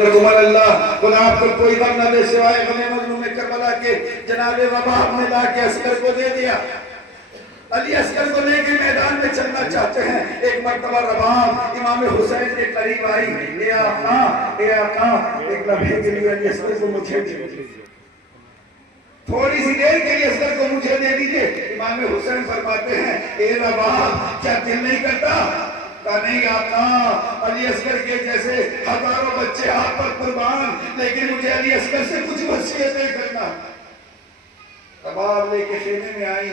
खुदा आपको कोई गम न दे सिवाय गमे मजलूम करबला के। जनाब रबाब ने लाके अस्कर को दे दिया। अली अस्कर को लेके मैदान में चलना चाहते हैं। एक मर्तबा रबाब इमाम हुसैन के करीब आई। ए आका एक लम्हे के लिए अली अस्कर को मुझे दे दीजिए, थोड़ी सी देर के लिए अस्कर को मुझे दे दीजिए। इमाम हुसैन फरमाते हैं, ए रबाब क्या दिल नहीं करता? नहीं आका, अली अस्कर के जैसे हजारों बच्चे आप पर कुर्बान, लेकिन मुझे अली अस्कर से कुछ वसीयत नहीं करना। रबाब लेके खेमे में आई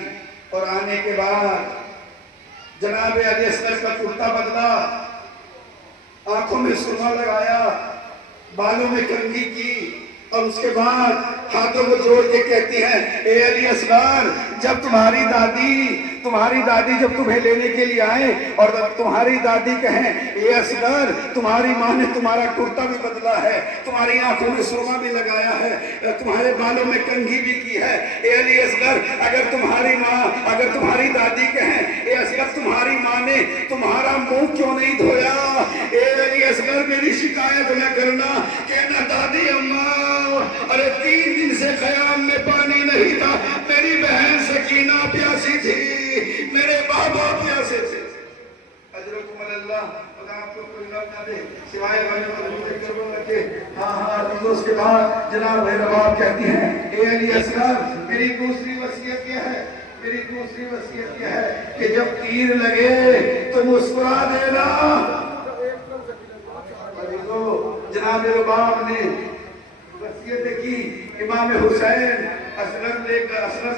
और आने के बाद जनाब अली अस्कर का कुर्ता बदला, आंखों में सुरमा लगाया, बालों में कंघी की और उसके बाद हाथों को जोड़ के कहती है, ए अली असगर, जब तुम्हारी दादी जब तुम्हें लेने के लिए आए और तुम्हारी दादी कहें, ए असगर, तुम्हारी माँ ने तुम्हारा कुर्ता भी बदला है, तुम्हारी आंखों में सुरमा भी लगाया है, तुम्हारे बालों में कंघी भी की है, ए अली असगर, अगर तुम्हारी दादी कहें, ए असगर, तुम्हारी माँ ने तुम्हारा मुंह क्यों नहीं धोया? ए अली असगर, मेरी शिकायत न करना, कहना दादी अम्मा, अरे 3 दिन से ख़याम में पानी नहीं था, मेरी बहन सकीना प्यासी थी, मेरे बाबा प्यासे थे। अजरकुमुल्लाह, खुदा आपको कोई गम ना दे सिवाय के। हाँ, उसके बाद जनाब भाई रबाब कहती हैं, ए अली असगर, मेरी दूसरी वसीयत क्या है? मेरी दूसरी वसीयत यह है कि जब तीर लगे तो मुस्कुरा देना। जनाब रबाब ने वसीयत की। इमाम हुसैन असगर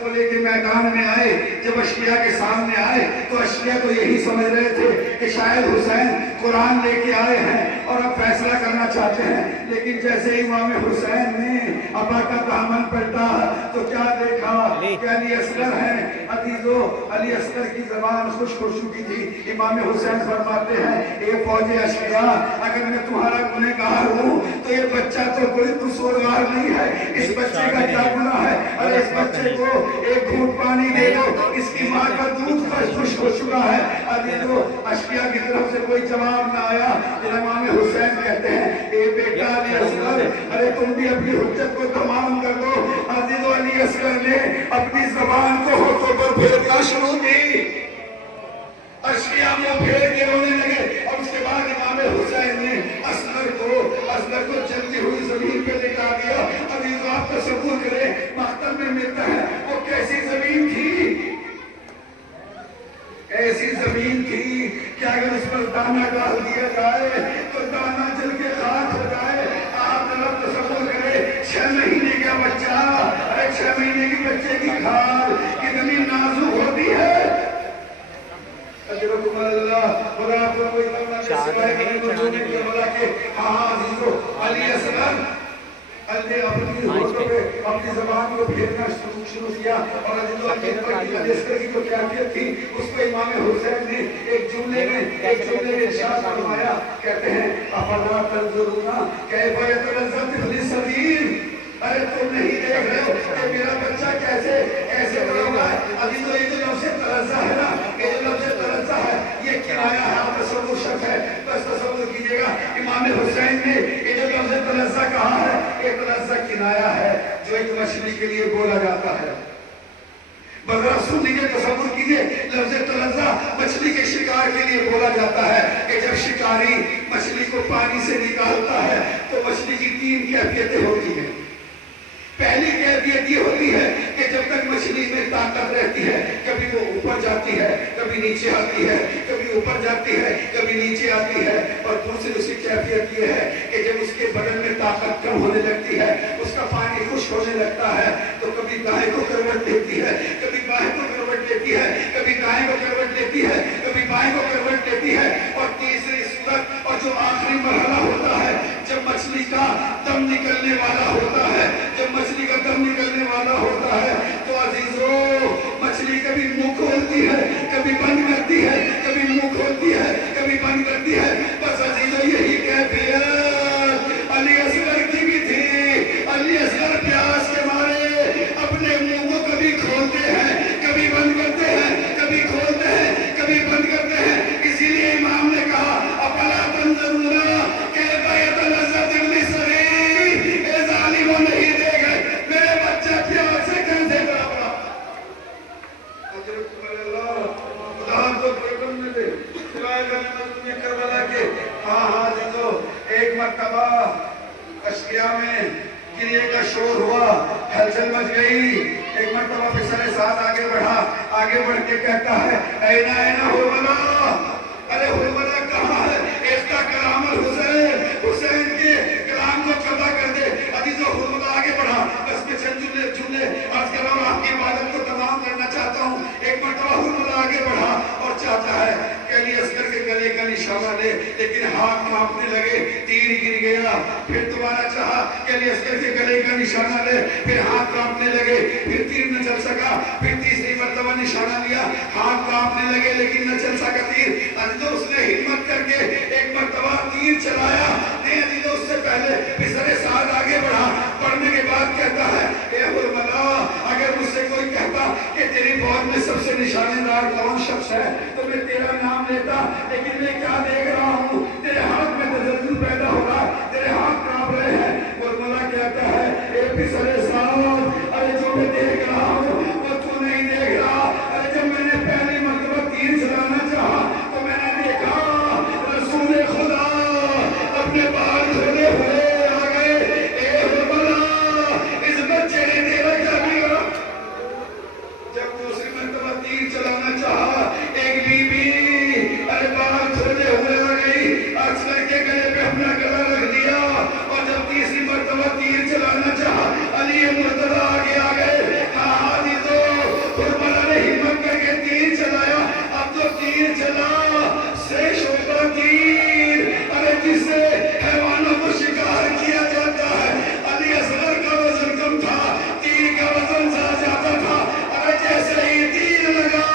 को लेके मैदान में आए। जब अशिया के सामने आए तो अशिया तो यही समझ रहे थे कि शायद हुसैन कुरान लेके आए हैं और अब फैसला करना चाहते हैं, लेकिन जैसे इमाम हुसैन ने अबा का दामन पलटा तो क्या देखा कि अली असगर है। अजीजों, अली असगर की जबान खुश्क हो चुकी थी। इमाम हुसैन फरमाते हैं, ए फौजे अशिया, अगर मैं तुम्हारा गुनहगार हूँ तो ये बच्चा तो कोई कसूरवार नहीं है, इस बच्चे का क्या गुनाह है? अरे इस बच्चे को एक घूंट पानी दे दो, इसकी माँ का दूध खुश्क हो चुका है। अभी तो अशिया की तरफ से कोई जवाब ना आया। इमाम हुसैन कहते हैं, ए बेटा अली असगर, अरे तुम भी अपनी हुज्जत को तमाम कर दो। अजीज अली असगर ने अपनी जबान को होठों पर फेरना शुरू की। अशिया मुंह फेर के रोने लगे और उसके बाद इमाम हुसैन ने असगर को चलती हुई जमीन पे लिटा दिया। अभी तो आप तसव्वुर करें, मख्तम में मिलता है वो कैसी जमीन थी, ऐसी जमीन थी कि अगर उस पर दाना डाल दिया जाए तो दाना जल के खाक हो जाए। आप जरा तसव्वुर करें, 6 महीने का बच्चा, अरे 6 महीने के बच्चे की खाल कितनी नाजुक होती है। अपनी जबान को फेरना शुरू किया और जो कैफियत थी उसको इमाम हुसैन ने एक जुमले में इरशाद फरमाया। कहते हैं, अफला तंजुरूना कैफ यतलज़्ज़ज़ु बिस्सबील, अरे तुम नहीं देख रहे हो कि मेरा बच्चा कैसे ऐसे बड़ा हुआ है। अभी तो ये जो लफ्ज़ तलज़्ज़ा है ना, ये जो लफ्ज़ तलज़्ज़ा है ये किनाया है, आप तसव्वुर शक है, बस तसव्वुर कीजिएगा। इमाम हुसैन ने ये जो लफ्ज़ तलज़्ज़ा कहा है, ये तलज़्ज़ा किनाया है जो एक मछली के लिए बोला जाता है। बजरा सुन लीजिए, तसव्वुर कीजिए, लफ्ज़ तलज़्ज़ा मछली के शिकार के लिए बोला जाता है कि जब शिकारी मछली को पानी से निकालता है तो मछली की 3 कैफियतें होती हैं। पहली कैफियत ये होती है कि जब तक मछली में ताकत रहती है, कभी वो ऊपर जाती है, कभी नीचे आती है, कभी ऊपर जाती है, कभी नीचे आती है। और दूसरी कैफियत ये है कि जब उसके बदन में ताकत कम होने लगती है, उसका पानी खुश्क होने लगता है, तो कभी दाएं को करवट देती है, कभी बाएं को करवट देती है, कभी दाएं को करवट देती है, कभी बाएं को करवट देती है। और तीसरी सूरत और जो आखिरी मरहला होता है, जब मछली का दम निकलने वाला होता है, जब मछली का दम निकलने वाला होता है तो अजीजों, मछली कभी मुंह खोलती है, कभी बंद करती है, कभी मुंह खोलती है, कभी बंद करती है। बस अजीजों, यही कैफियत अली असगर की भी थी। अली असगर प्यास के मारे अपने मुंह को कभी खोलते हैं, कभी बंद करते हैं, कभी खोलते हैं, कभी बंद करते हैं। इसीलिए इमाम ने कहा, अफला तंजुरूना कैफ यतलज़्ज़ज़ु बिस्सबील मरतबा अशकिया में गिरिए का शोर हुआ, हलचल मच गई। एक मरतबा फिसले साथ आगे बढ़ा, आगे बढ़ के कहता है ऐना ऐना हुर्मला, अरे हुर्मला कहाँ है? इसका कलाम हुसैन, हुसैन के कलाम को कदा कर दे। अजीजों हुर्मला आगे बढ़ा, बस में चंद जुमले अर्ज कर रहा हूँ, आपकी इबादत को तमाम करना चाहता हूँ। एक मरतबा हुर्मला आगे बढ़ा और चाहता है कि अली असगर के गले का निशाना ले, लेकिन हाथ कांपने लगे, तीर गिर गया। फिर दोबारा चाहा कि अली असगर के गले का निशाना ले, फिर हाथ कांपने लगे, फिर तीर न चल सका। फिर तीसरी मरतबा निशाना लिया, हाथ कांपने लगे लेकिन न चल सका तीर। अजीजों उसने हिम्मत करके एक मरतबा तीर चलाया, नहीं अजीजों उससे पहले फिसले साथ आगे बढ़ा। बढ़ने के बाद कहता है ए हुर्मला, अगर मुझसे कोई कहता कि तेरी फौज में सबसे निशानेदार कौन शख्स है तो मैं तेरा नाम लेता, लेकिन मैं क्या देख रहा हूँ, तेरे हाथ में तजल्जुल पैदा हो रहा, तेरे हाथ कांप रहे हैं। हुर्मला कहता है ए फिसले साथ, अरे जो मैं देख रहा हूँ वो तू नहीं देख रहा। अरे जब मैंने पहली मरतबा तीर चलाना चाहा तो मैंने देखा रसूल खुदा अपने बाल धोने हुए आ गए। ए हुर्मला, इस बच्चे ने तेरा क्या बिगाड़ा? जब दूसरी मरतबा तीर चलाना चाहा, एक बीबी अरे बाल धोने हुए आ गई, असगर के गले पे अपना गला रख दिया। और जब तीसरी मरतबा तीर चलाना चाहा, अली मुर्तजा आगे आ गए। हाथी तो हुर्मला ने हिम्मत करके तीर चलाया। अब तो तीर चला से शोभा तीर, अरे जिससे हैवानों को शिकार किया जाता है। अली असगर का वजन कम था, तीर का वजन ज्यादा था। अरे जैसे ही तीर लगा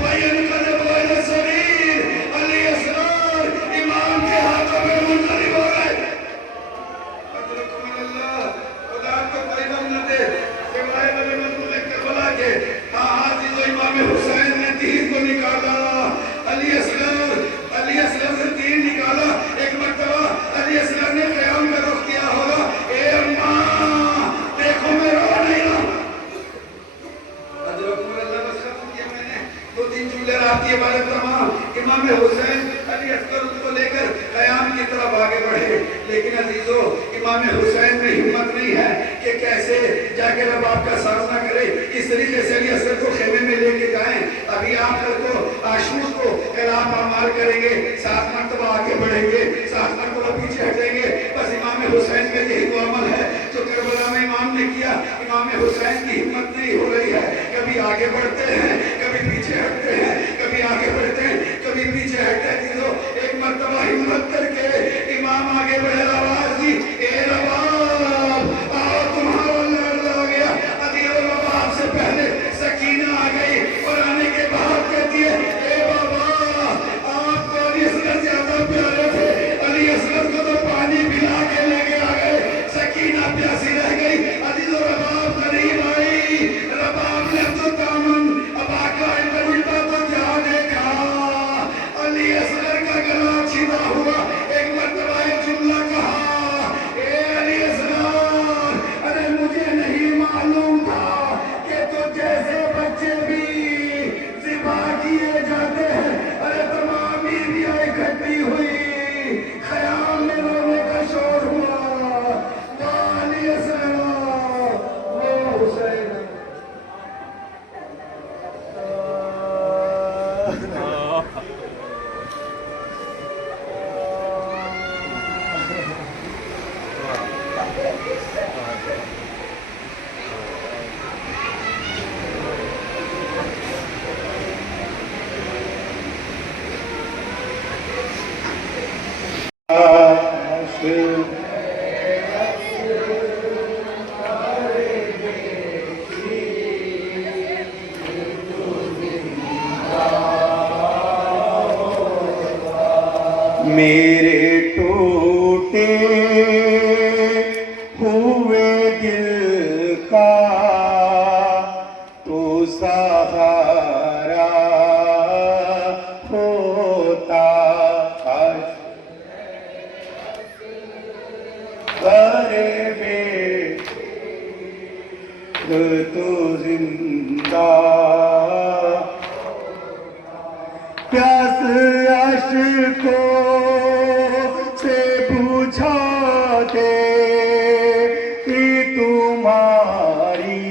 फयन कदम वाले शरीर, अली असगर इमाम के हाथों में मुंतलिब हो गए। खुदा को करीबन न दे, सिवाय नबी मंसूर करबला के। हाँ जी, तो इमाम हुसैन ने तीर को निकाला, अली असगर से तीर निकाला। एक मरतबा अली असगर ने क़याम का रुख किया होगा, ए अम्मा देखो मैं रो नहीं रहा। दो तीन जुमले रात की इबादत तमाम। इमाम हुसैन अली असगर को लेकर क़याम की तरफ आगे बढ़े, लेकिन अजीजों इमाम हुसैन में हिम्मत नहीं है कि कैसे जाके रबाब का सामना करे। इस तरीके से अली असगर को खेमे में लेके जाएं। अभी आप कल को आशूर को एलान आमार करेंगे, 7 मरतबा आगे बढ़ेंगे, 7 मरतबा पीछे हटेंगे। बस इमाम हुसैन का यही वो अमल है जो करबला में इमाम ने किया। इमाम हुसैन की हिम्मत नहीं हो रही है, कभी आगे बढ़ते हैं, कभी पीछे हटते हैं, कभी आगे बढ़ते हैं, कभी पीछे हटते हैं। एक मरतबा हिम्मत करके इमाम आगे बढ़े, आवाज दी ए रबाब आओ तुम्हारा लड़ना हो गया। अभी रबाब से पहले सकीना आ गई और आने के बाद कहती है ए बाबा आप तो अली असगर ज्यादा प्यारे थे, अली असगर को तो पानी पिला के लेके आ गए, सकीना प्यासी रह गई। अली तो रबाब करीब आई, रबाब ने तो दामन अब आका उल्टा तो क्या देखा, अली असगर का गला छीना हुआ। एक मरतबा एक जुमला कहा ए अली असगर, अरे मुझे नहीं मालूम था कि तो जैसे बच्चे भी ज़िबा किए जाते हैं। अरे तमाम बीवियां इकट्ठी हुई, ख़याम में रोने का शोर हुआ। तो अली असगर वो हुसैन मेरे टूटे हुए दिल का तो सहारा होता, अरे बे तो जिंदा प्यास अश्कों से पूछा के कि तुम्हारी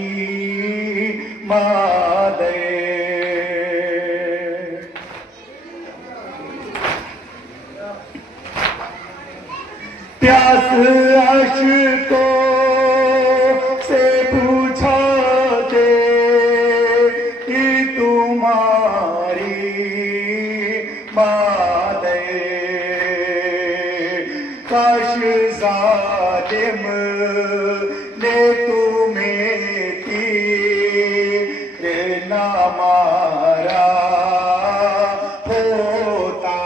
मादे प्यास अश्कों से पूछा दे कि तुम्हारी मादे काश जालिम ने तुम्हें तीर ना मारा होता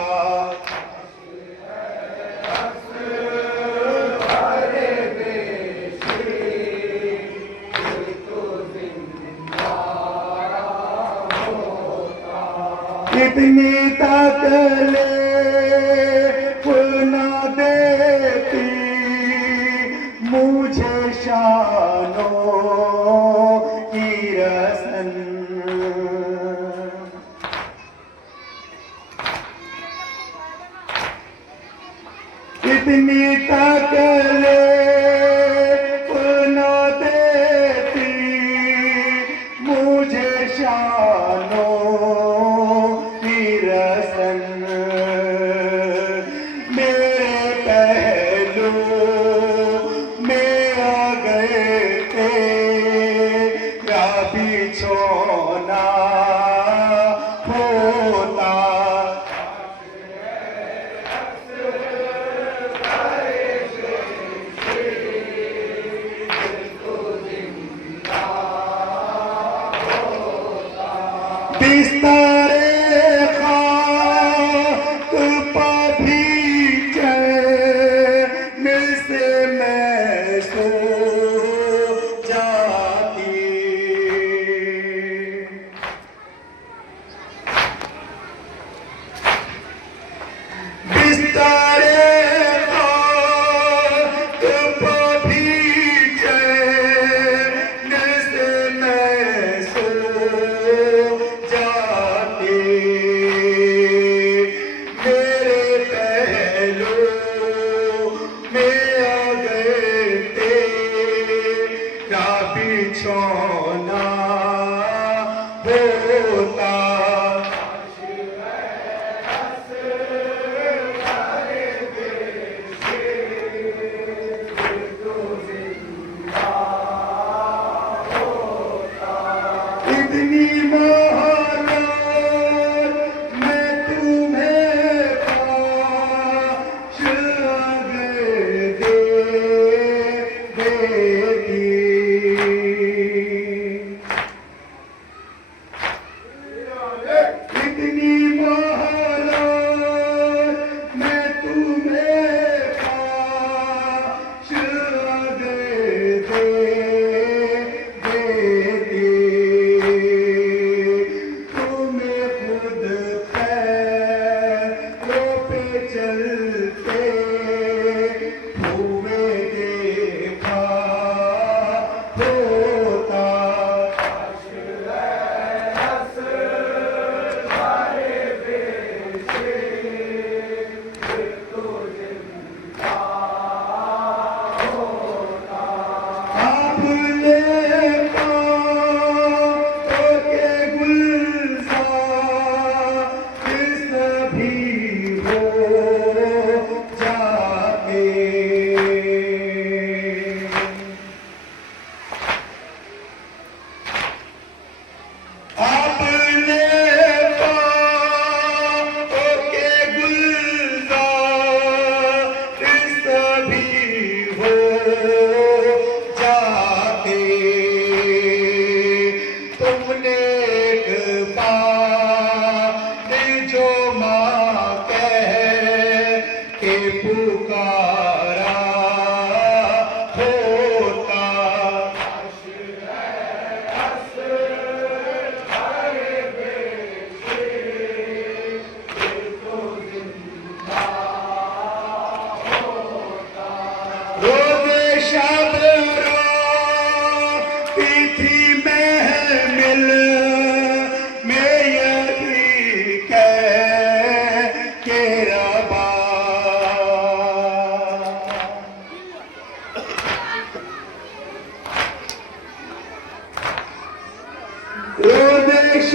कितनी तकलीफ न देती मुझे शानों की रसन कितनी तकलीफ न देती मुझे शानों रसन मेरे पहलू में आ गए तेरा बिछोना होता बिस्तर बिछोना होता इतनी मोहब्बत मैं तुम्हें पाश देती इतनी मोहब्बत मैं तुम्हें पाश देती तुम्हें खुद पैरों पे चलते हुए देखा होता आपने पाँव के गुलजार इस भी हो जाते आपने पाँव के गुलजार इस भी हो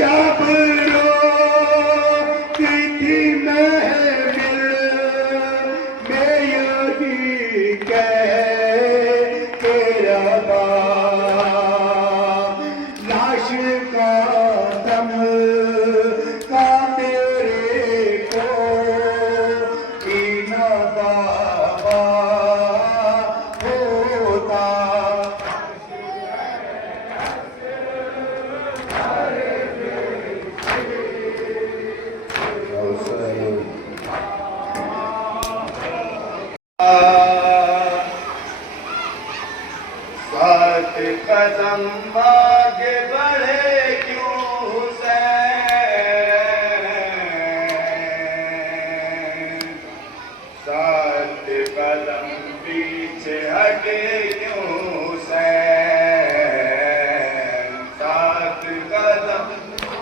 शब रोती थी महफिल में यही कह के रवा लाश का दम का तेरे को इना बाबा होता सात कदम आगे बढ़े क्यों हुसैन, सात कदम पीछे हटे क्यों हुसैन, सात कदम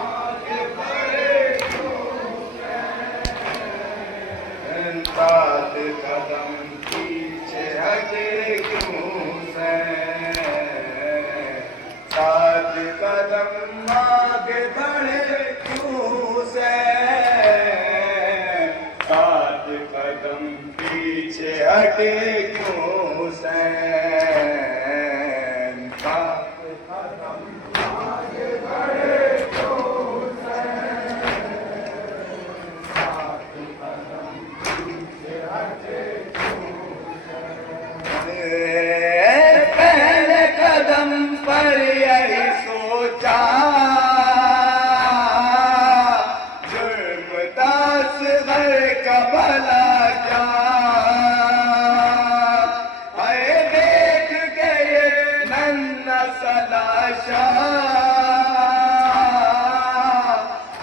आगे बढ़े क्यों हुसैन, सात कदम पीछे हटे क्यों हुसैन, सात कदम आगे बढ़े क्यों हुसैन, सात कदम पीछे हटे क्यों हुसैन, सात कदम आगे बढ़े क्यों हुसैन, सात कदम पीछे हटे क्यों हुसैन, पहले कदम पर यही सोचा जुर्म दास घर का भला क्या, हाय देख के ये नन्हा सलाशा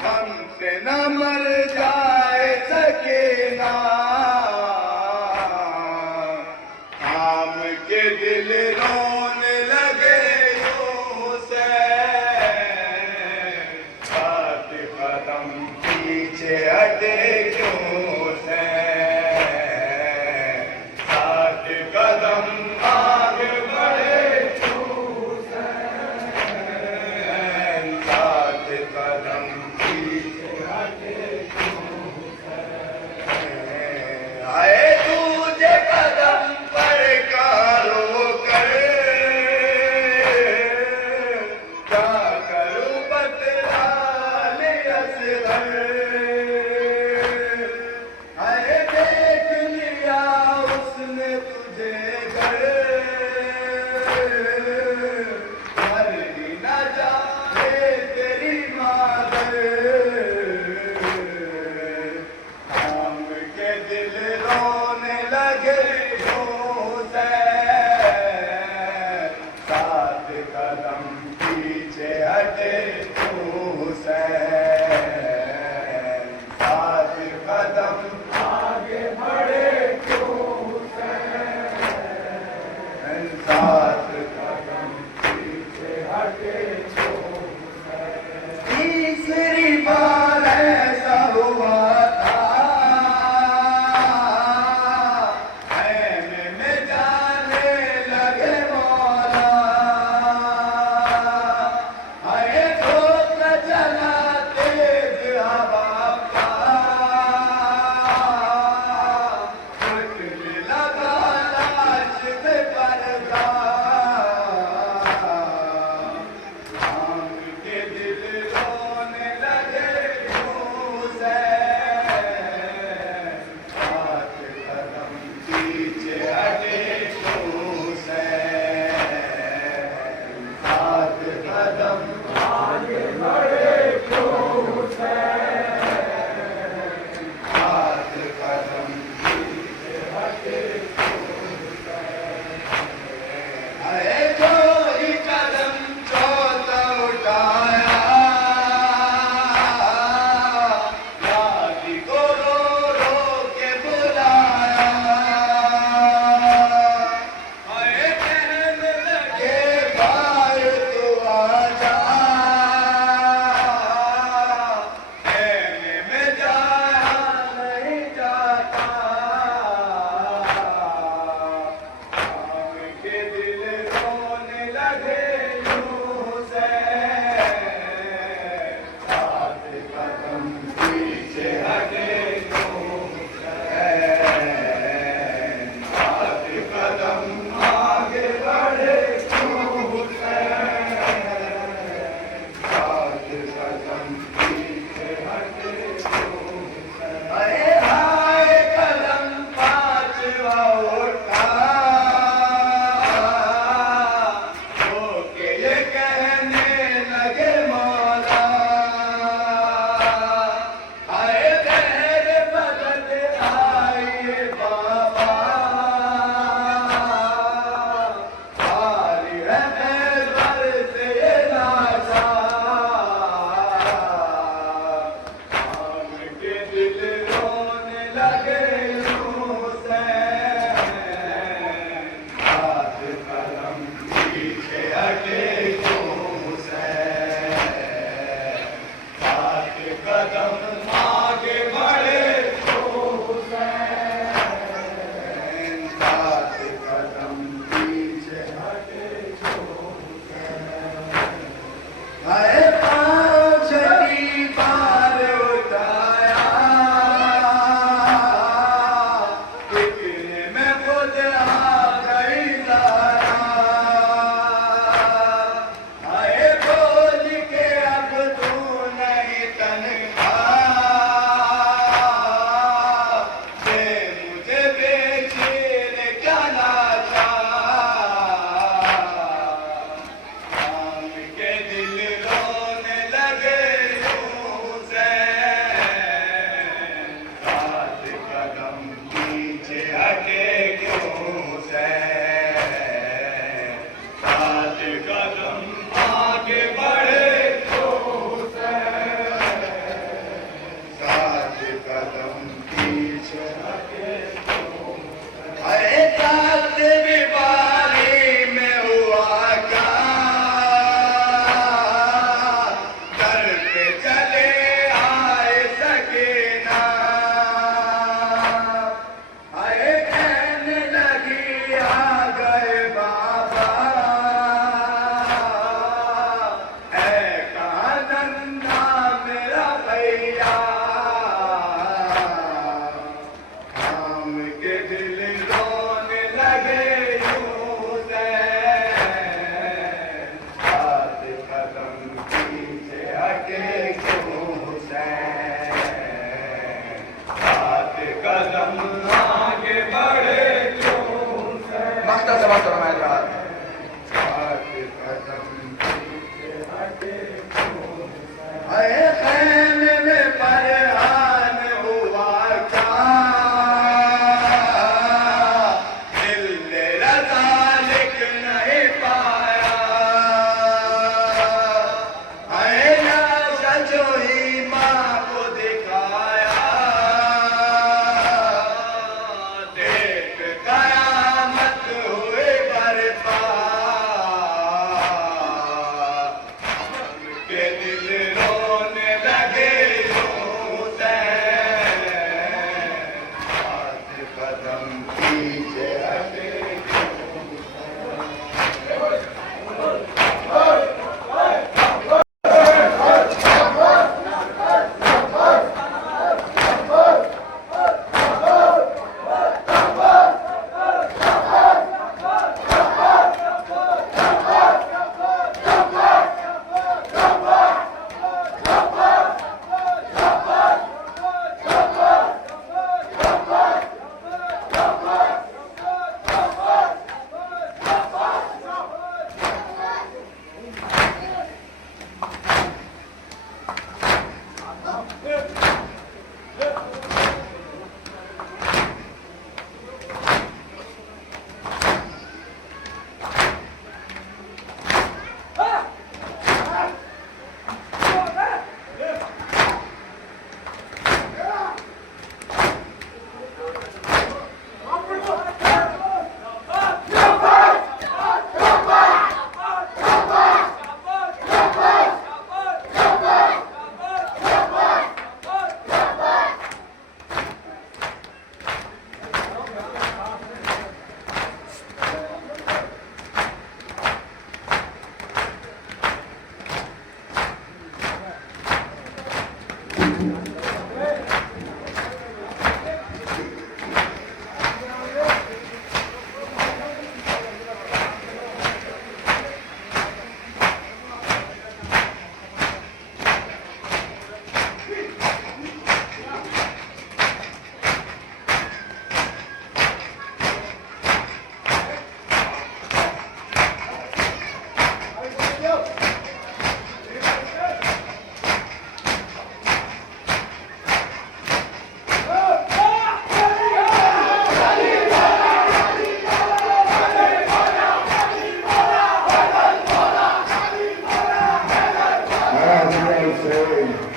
हम से न मर जाए सकेला, आम के दिल रोने लगे हुसैन, सात कदम पीछे हटे क्यों हुसैन, सात कदम आगे बढ़े क्यों हुसैन, सात कदम पीछे हटे क्यों हुसैन, आए तुझे कदम पर कारो कर क्या करूं बतला ले असगर, अरे देख लिया उसने तुझे घर मर ही न जाए तेरी मादर, आम के दिल रोने लगे हुसैन, सात कदम पीछे हटे हुसैन, सात कदम आगे बढ़े क्यों हुसैन, मख्तर से बात करो मैं खैमे में परेशान हुआ क्या दिल ने रजा लिख नहीं पाया ना सजो ही माँ को दिखाया देख कयामत हुए बर्पा के दिल रोने लगे कदम पीछे हटे Say